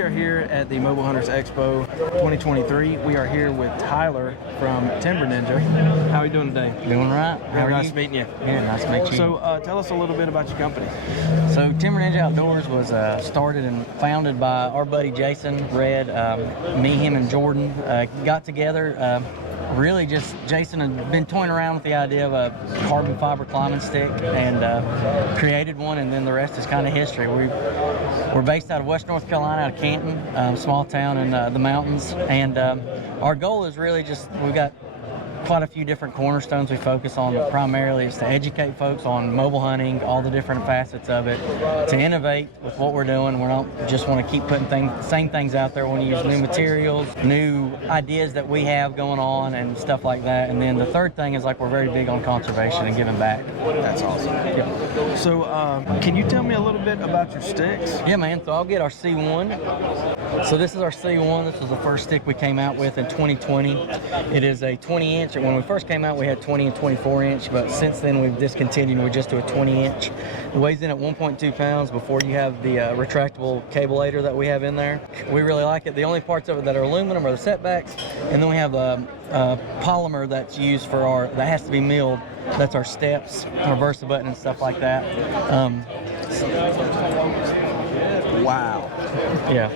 we are here at the Mobile Hunters Expo 2023. We are here with Tyler from Timber Ninja. How are you doing today? Doing right. Very nice meeting you. Yeah, nice to meet you. So tell us a little bit about your company. So Timber Ninja Outdoors was started and founded by our buddy Jason Red. Me, him, and Jordan got together. Really just Jason had been toying around with the idea of a carbon fiber climbing stick and created one, and then the rest is kind of history. We're based out of West North Carolina, out of Canton, small town in the mountains, and our goal is really just, we've got quite a few different cornerstones we focus on. Primarily is to educate folks on mobile hunting, all the different facets of it, to innovate with what we're doing. We don't just want to keep putting same things out there. We want to use new materials, new ideas that we have going on and stuff like that. And then the third thing is, like, we're very big on conservation and giving back. That's awesome. Yeah. So can you tell me a little bit about your sticks? Yeah, man. So I'll get our C1. So this is our C1. This was the first stick we came out with in 2020. It is a 20-inch. When we first came out, we had 20 and 24 inch, but since then we've discontinued. We just do a 20 inch. It weighs in at 1.2 pounds before you have the retractable cableator that we have in there. We really like it. The only parts of it that are aluminum are the setbacks, and then we have a polymer that's used for that has to be milled. That's our steps, our Versa button and stuff like that. Wow. Yeah.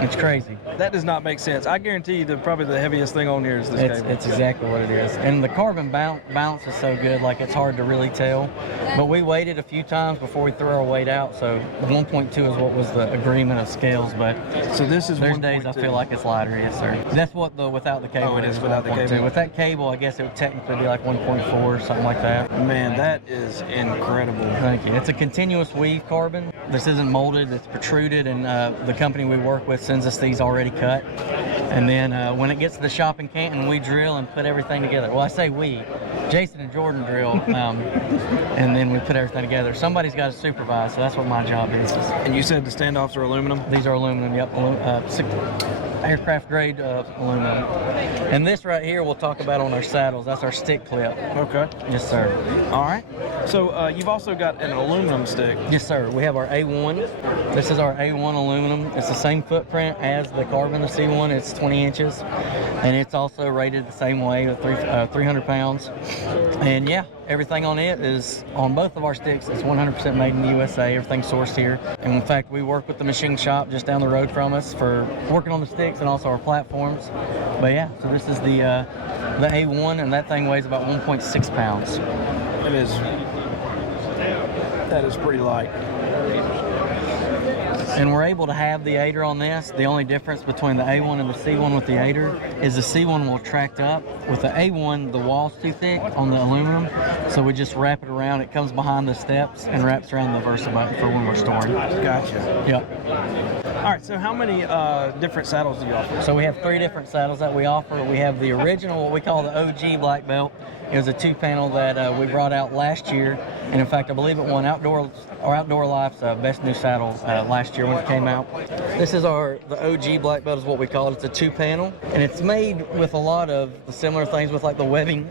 It's crazy. That does not make sense. I guarantee you that probably the heaviest thing on here is this cable. It's exactly what it is. And the carbon balance is so good, like, it's hard to really tell. But we weighed it a few times before we threw our weight out, so 1.2 is what was the agreement of scales. But so this is there's 1.2. days I feel like it's lighter, yes sir. That's what without the cable. Oh, it is without the cable. With that cable, I guess it would technically be like 1.4 or something like that. Man, that is incredible. Thank you. It's a continuous weave carbon. This isn't molded, it's protruded, and the company we work with sends us these already cut. And then when it gets to the shop in Canton, we drill and put everything together. Well, I say we. Jason and Jordan drill, and then we put everything together. Somebody's got to supervise, so that's what my job is. And you said the standoffs are aluminum? These are aluminum, yep. Aircraft grade aluminum. And this right here we'll talk about on our saddles. That's our stick clip. Okay. Yes, sir. All right. So you've also got an aluminum stick. Yes, sir. We have our A1. This is our A1 aluminum. It's the same footprint as the carbon, the C1. It's 20 inches. And it's also rated the same way, with 300 pounds. And yeah, everything on it is, on both of our sticks, it's 100% made in the USA. Everything's sourced here. And in fact, we work with the machine shop just down the road from us for working on the sticks and also our platforms. But yeah, so this is the A1, and that thing weighs about 1.6 pounds. It is. That is pretty light. And we're able to have the aider on this. The only difference between the A1 and the C1 with the aider is the C1 will tract up. With the A1, the wall's too thick on the aluminum, so we just wrap it around. It comes behind the steps and wraps around the Versa button for when we're storing. Gotcha. Yep. All right, so how many different saddles do you offer? So we have 3 different saddles that we offer. We have the original, what we call the OG black belt. It was a 2-panel that we brought out last year, and in fact, I believe it won Outdoor Life's Best New Saddle last year when it came out. This is the OG black belt is what we call it. It's a 2-panel, and it's made with a lot of the similar things with, like, the webbing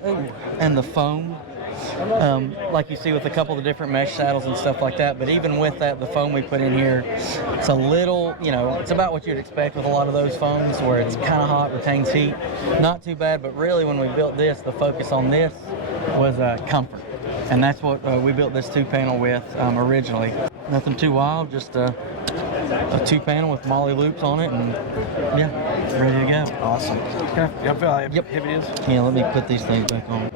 and the foam. Like you see with a couple of the different mesh saddles and stuff like that. But even with that, the foam we put in here, it's a little, it's about what you'd expect with a lot of those foams, where it's kind of hot, retains heat. Not too bad, but really when we built this, the focus on this was comfort. And that's what we built this 2-panel with originally. Nothing too wild, just a 2-panel with molly loops on it, and yeah, ready to go. Awesome. You feel how heavy it is? Yeah, let me put these things back on.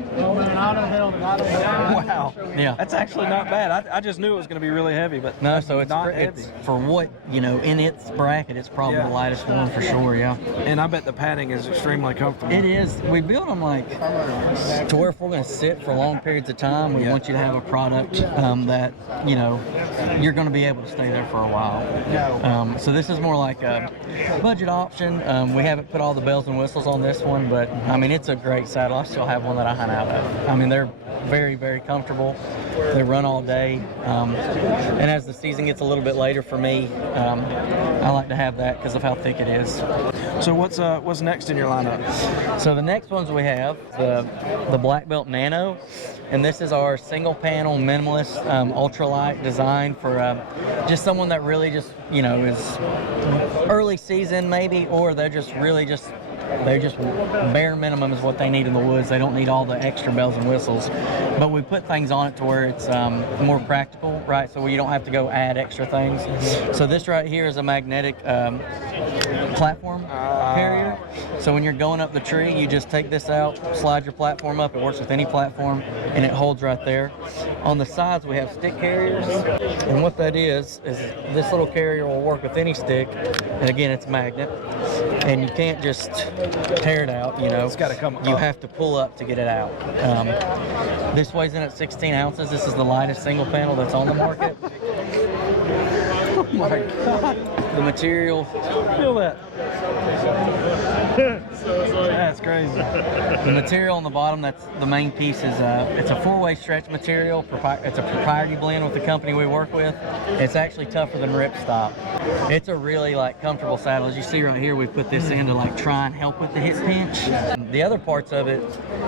Wow. Yeah. That's actually not bad. I just knew it was going to be really heavy, but no, so it's not heavy. It's for what, in its bracket, it's probably the lightest one for sure, yeah. And I bet the padding is extremely comfortable. It is. We build them like to where if we're going to sit for long periods of time, we want you to have a product that, you're going to be able to stay there for a while. So this is more like a budget option. We haven't put all the bells and whistles on this one, but I mean, it's a great saddle. I still have one that I hunt out out of. I mean, they're very, very comfortable. They run all day. And as the season gets a little bit later for me, I like to have that because of how thick it is. So what's next in your lineup? So the next ones we have, the Black Belt Nano. And this is our single panel minimalist ultralight design for just someone that really just, you know, is early season maybe, or they're just bare minimum is what they need in the woods. They don't need all the extra bells and whistles. But we put things on it to where it's more practical, right? So you don't have to go add extra things. So this right here is a magnetic platform carrier. So when you're going up the tree, you just take this out, slide your platform up. It works with any platform, and it holds right there. On the sides, we have stick carriers. And what that is this little carrier will work with any stick. And again, it's a magnet. And you can't just tear it out, you know. It's got to come up. You have to pull up to get it out. This weighs in at 16 ounces. This is the lightest single panel that's on the market. Oh my God. The material. Feel that. That's crazy. The material on the bottom, that's the main piece, is it's a 4-way stretch material. It's a proprietary blend with the company we work with. It's actually tougher than ripstop. It's a really comfortable saddle. As you see right here, we put this in to try and help with the hip pinch. The other parts of it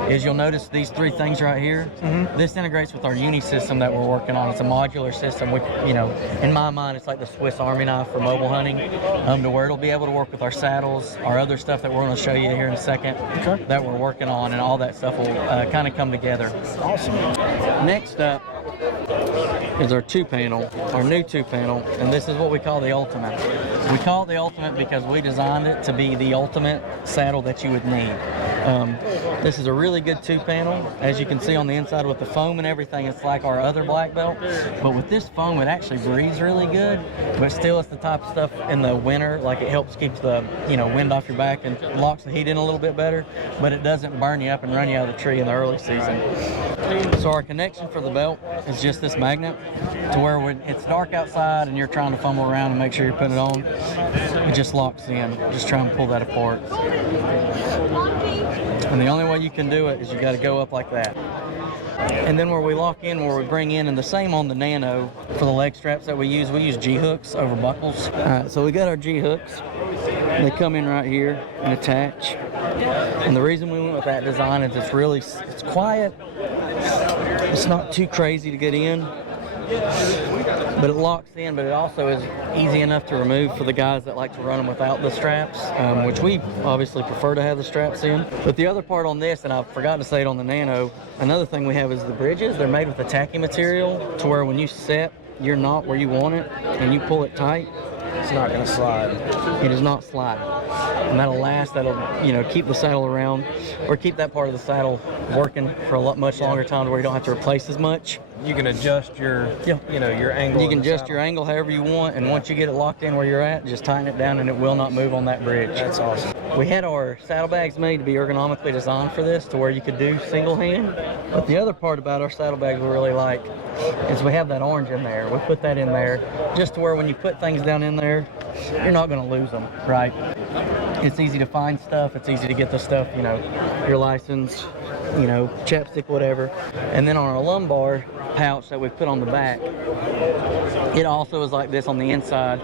is you'll notice these 3 things right here. This integrates with our uni system that we're working on. It's a modular system. We, you know, in my mind, it's like the Swiss Army knife for mobile hunting, to where it'll be able to work with our saddles, our other stuff that we're going to show you here in a second, that we're working on, and all that stuff will kind of come together. Awesome. Next up is our 2-panel, our new 2-panel, and this is what we call the Ultimate. We call it the Ultimate because we designed it to be the ultimate saddle that you would need. This is a really good 2-panel. As you can see on the inside with the foam and everything, it's like our other black belt, but with this foam it actually breathes really good, but still it's the type of stuff in the winter, it helps keep the wind off your back and locks the heat in a little bit better, but it doesn't burn you up and run you out of the tree in the early season. So our connection for the belt is just this magnet, to where when it's dark outside and you're trying to fumble around and make sure you're putting it on, it just locks in. Just try and pull that apart. And the only way you can do it is you got to go up like that. And then where we lock in, where we bring in, and the same on the Nano for the leg straps that we use G-hooks over buckles. Alright, so we got our G-hooks. They come in right here and attach. And the reason we went with that design is it's quiet. It's not too crazy to get in, but it locks in, but it also is easy enough to remove for the guys that like to run them without the straps, which we obviously prefer to have the straps in. But the other part on this, and I forgot to say it on the Nano, another thing we have is the bridges. They're made with a tacky material, to where when you set your knot where you want it and you pull it tight, it's not going to slide. It does not slide. And that'll last, keep the saddle around, or keep that part of the saddle working for a much longer time, to where you don't have to replace as much. You can adjust your angle. You can adjust your angle however you want, and once you get it locked in where you're at, just tighten it down and it will not move on that bridge. That's awesome. We had our saddlebags made to be ergonomically designed for this, to where you could do single hand. But the other part about our saddlebags we really like is we have that orange in there. We put that in there just to where when you put things down in there, you're not going to lose them, right? It's easy to find stuff. It's easy to get the stuff, your license, chapstick, whatever. And then on our lumbar pouch that we put on the back, it also is like this on the inside.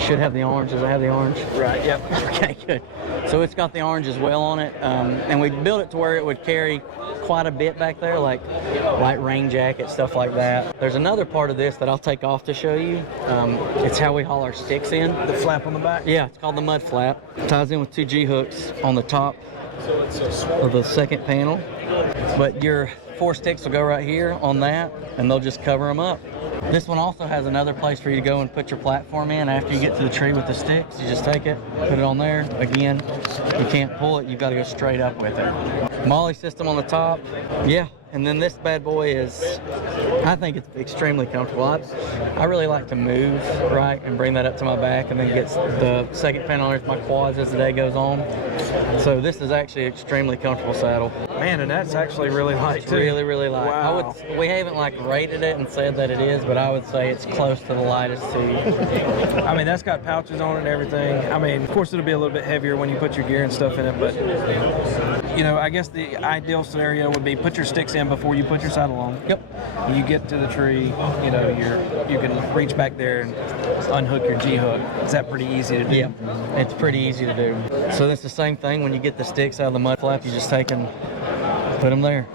Should have the orange. Does it have the orange? Right, yep. Okay, good. So it's got the orange as well on it. And we built it to where it would carry quite a bit back there, like light rain jacket, stuff like that. There's another part of this that I'll take off to show you. It's how we haul our sticks in. The flap on the back? Yeah, it's called the mud flap. It ties in with 2 G-hooks on the top of the second panel. But your 4 sticks will go right here on that, and they'll just cover them up. This one also has another place for you to go and put your platform in after you get to the tree with the sticks. You just take it, put it on there. Again, you can't pull it, you've got to go straight up with it. Molly system on the top. Yeah, and then this bad boy is, I think it's extremely comfortable. I really like to move, right, and bring that up to my back, and then get the second panel underneath my quads as the day goes on. So this is actually an extremely comfortable saddle. Man, and that's actually really light too. Really, really light. Wow. We haven't like rated it and said that it is, but I would say it's close to the lightest too. I mean, that's got pouches on it and everything. I mean, of course, it'll be a little bit heavier when you put your gear and stuff in it, but you know, I guess the ideal scenario would be put your sticks in before you put your saddle on. Yep. You get to the tree, you know, you can reach back there and unhook your G-hook. Is that pretty easy to do? Yep. It's pretty easy to do. So it's the same thing when you get the sticks out of the mud flap. You just take and put them there.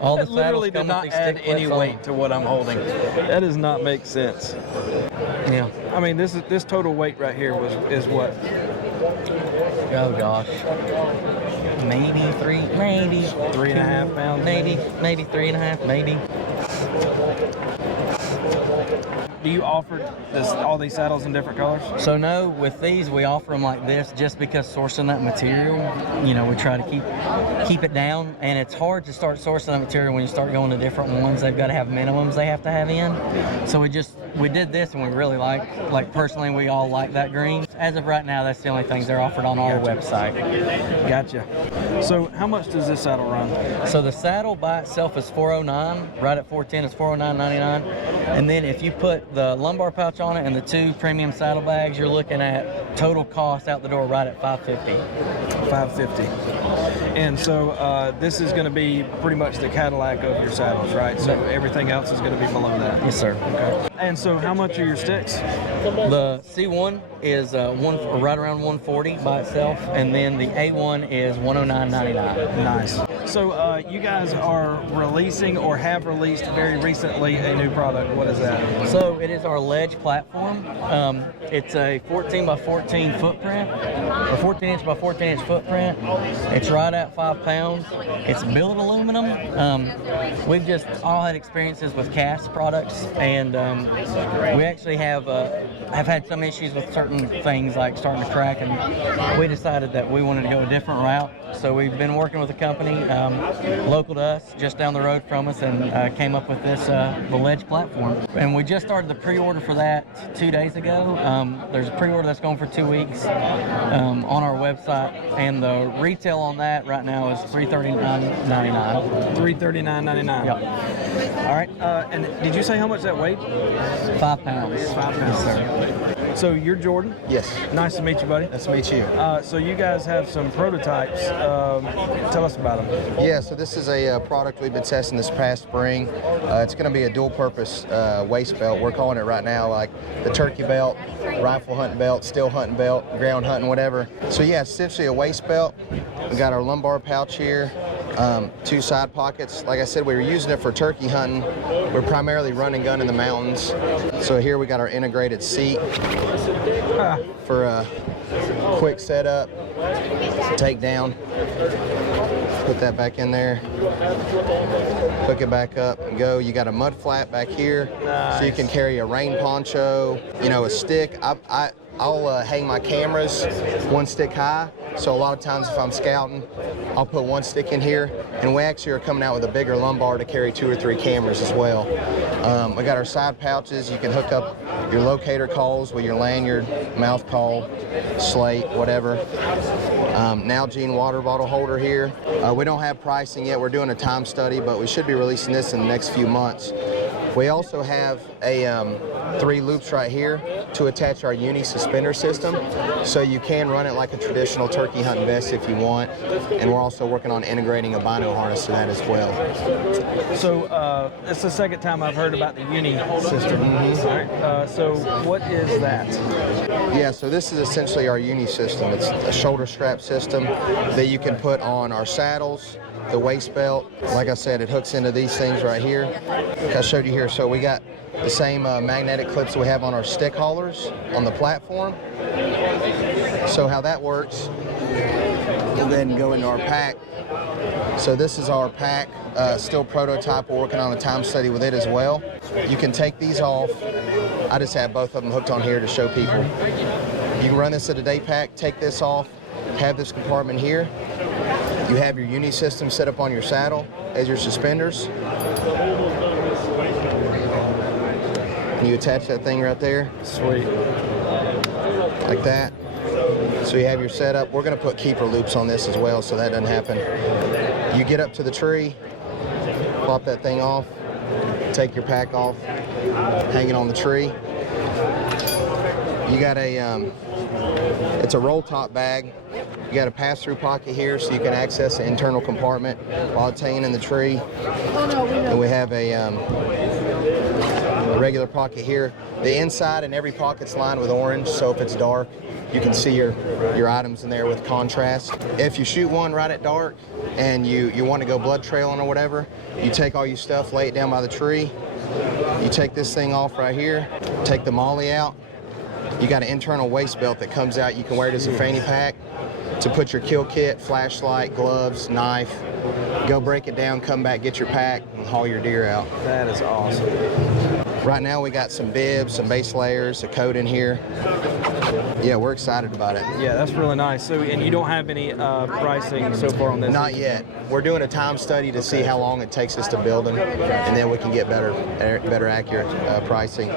All the That literally did not add any weight to what I'm holding. That does not make sense. Yeah. I mean, this total weight right here is what? Oh gosh. Maybe 3.5 pounds. Maybe 3.5, maybe. Do you offer all these saddles in different colors? So no, with these we offer them like this just because sourcing that material, you know, we try to keep it down, and it's hard to start sourcing that material when you start going to different ones. They've got to have minimums they have to have in. So we did this, and we really like personally we all like that green. As of right now, that's the only things they're offered on our website. Gotcha. So how much does this saddle run? So the saddle by itself is $409. Right at 410 is $409.99. And then if you put the lumbar pouch on it and the 2 premium saddlebags, you're looking at total cost out the door right at $550. $550. And so this is going to be pretty much the Cadillac of your saddles, right? So everything else is going to be below that. Yes, sir. Okay. And so how much are your sticks? The C1 is right around 140 by itself, and then the A1 is 109.99. Nice. So you guys are releasing or have released very recently a new product. What is that? So it is our ledge platform. It's a 14 by 14 footprint, or 14 inch by 14 inch footprint. It's right at 5 pounds. It's billet aluminum. We've just all had experiences with cast products, and we actually have had some issues with certain things like starting to crack, and we decided that we wanted to go a different route. So we've been working with a company local to us, just down the road from us, and came up with this the ledge platform. And we just started the pre-order for that 2 days ago. There's a pre-order that's going for 2 weeks on our website, and the retail on that right now is $339.99. $339.99. Yep. All right. And did you say how much that weighed? 5 pounds. 5 pounds. Yes, sir. So you're Jordan? Yes. Nice to meet you, buddy. Nice to meet you. So you guys have some prototypes. Tell us about them. Yeah, so this is a product we've been testing this past spring. It's going to be a dual-purpose waist belt. We're calling it right now like the turkey belt, rifle hunting belt, still hunting belt, ground hunting, whatever. So yeah, it's essentially a waist belt. We got our lumbar pouch here, 2 side pockets. Like I said, we were using it for turkey hunting. We're primarily run and gun in the mountains. So here we got our integrated seat for a quick setup, take down, put that back in there, hook it back up and go. You got a mud flat back here, so you can carry a rain poncho, you know, a stick. I'll hang my cameras 1 stick high, so a lot of times if I'm scouting, I'll put 1 stick in here, and we actually are coming out with a bigger lumbar to carry 2 or 3 cameras as well. We got our side pouches. You can hook up your locator calls with your lanyard, mouth call, slate, whatever. Nalgene water bottle holder here. We don't have pricing yet. We're doing a time study, but we should be releasing this in the next few months. We also have a 3 loops right here to attach our uni suspender system, so you can run it like a traditional turkey hunting vest if you want, and we're also working on integrating a bino harness to that as well. So it's the second time I've heard about the uni system. Mm-hmm. All right. So what is that? Yeah, so this is essentially our uni system. It's a shoulder strap system that you can put on our saddles, the waist belt. Like I said, it hooks into these things right here. Like I showed you here. So we got the same magnetic clips we have on our stick haulers on the platform. So how that works, we'll then go into our pack. So this is our pack, still prototype. We're working on a time study with it as well. You can take these off. I just have both of them hooked on here to show people. You can run this at a day pack, take this off, have this compartment here. You have your uni system set up on your saddle as your suspenders. And you attach that thing right there. Sweet. Like that. So you have your setup. We're going to put keeper loops on this as well so that doesn't happen. You get up to the tree, pop that thing off, take your pack off, hang it on the tree. You got a, it's a roll top bag. You got a pass-through pocket here so you can access the internal compartment while it's hanging in the tree. And we have a regular pocket here. The inside and every pocket's lined with orange, so if it's dark, you can see your items in there with contrast. If you shoot one right at dark and you want to go blood trailing or whatever, you take all your stuff, lay it down by the tree. You take this thing off right here, take the molly out. You got an internal waist belt that comes out. You can wear it as a fanny pack to put your kill kit, flashlight, gloves, knife. Go break it down, come back, get your pack, and haul your deer out. That is awesome. Right now we got some bibs, some base layers, a coat in here. Yeah, we're excited about it. Yeah, that's really nice. So, and you don't have any pricing so far on this? Not yet. We're doing a time study to see how long it takes us to build them, and then we can get better accurate pricing.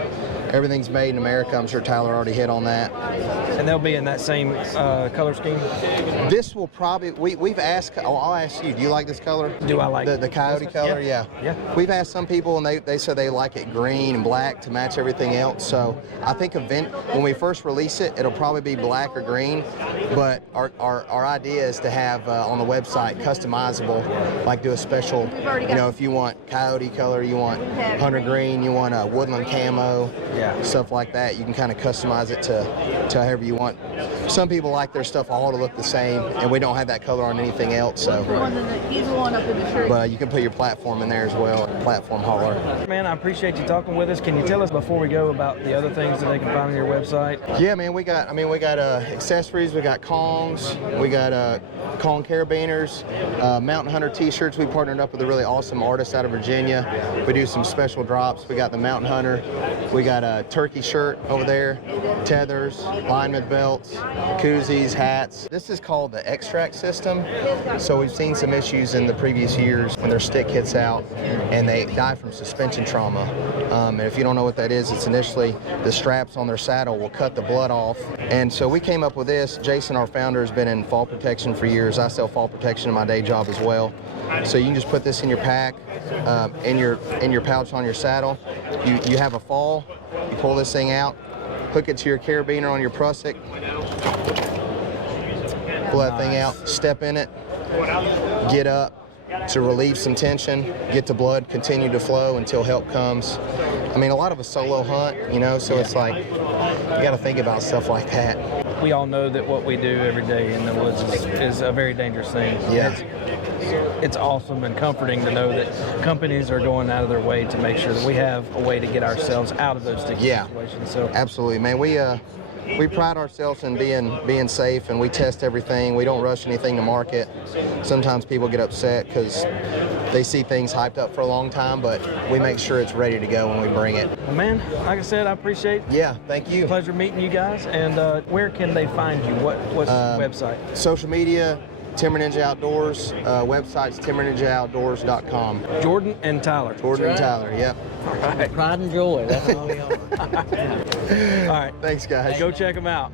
Everything's made in America. I'm sure Tyler already hit on that. And they'll be in that same color scheme? This will probably, we've asked, I'll ask you, do you like this color? Do I like the coyote color? Yeah. We've asked some people and they said they like it green and black to match everything else. So I think when we first release it, it'll probably be black or green. But our idea is to have on the website customizable, like do a special, you know, if you want coyote color, you want hunter green, you want a woodland camo, stuff like that. You can kind of customize it to however you want. Some people like their stuff all to look the same, and we don't have that color on anything else. So, he's the one up in the tree. But you can put your platform in there as well, platform hauler. Man, I appreciate you talking with us. Can you tell us before we go about the other things that they can find on your website? Yeah, man, we got accessories, we got Kongs, we got Kong carabiners, Mountain Hunter t-shirts. We partnered up with a really awesome artist out of Virginia. We do some special drops. We got the Mountain Hunter, we got a turkey shirt over there, tethers, lineman belts, koozies, hats. This is called the extract system. So we've seen some issues in the previous years when their stick hits out and they die from suspension trauma. And if you don't know what that is, it's initially the straps on their saddle will cut the blood off. And so we came up with this. Jason, our founder, has been in fall protection for years. I sell fall protection in my day job as well. So you can just put this in your pack, in your pouch on your saddle. You have a fall, you pull this thing out, hook it to your carabiner on your prusik, pull that thing out, step in it, get up to relieve some tension, get the blood continue to flow until help comes. I mean, a lot of a solo hunt, you know, so it's like, you got to think about stuff like that. We all know that what we do every day in the woods is a very dangerous thing. Yeah. It's awesome and comforting to know that companies are going out of their way to make sure that we have a way to get ourselves out of those sticky situations. So absolutely, man. We pride ourselves in being safe, and we test everything. We don't rush anything to market. Sometimes people get upset because they see things hyped up for a long time, but we make sure it's ready to go when we bring it. Well, man, like I said, I appreciate it. Yeah, thank you. Pleasure meeting you guys. And where can they find you? What's the website? Social media, Timber Ninja Outdoors. Website's timberninjaoutdoors.com. Jordan and Tyler. Jordan and Tyler, yep. All right. Pride and joy. That's all we are. All right. Thanks, guys. Go check them out.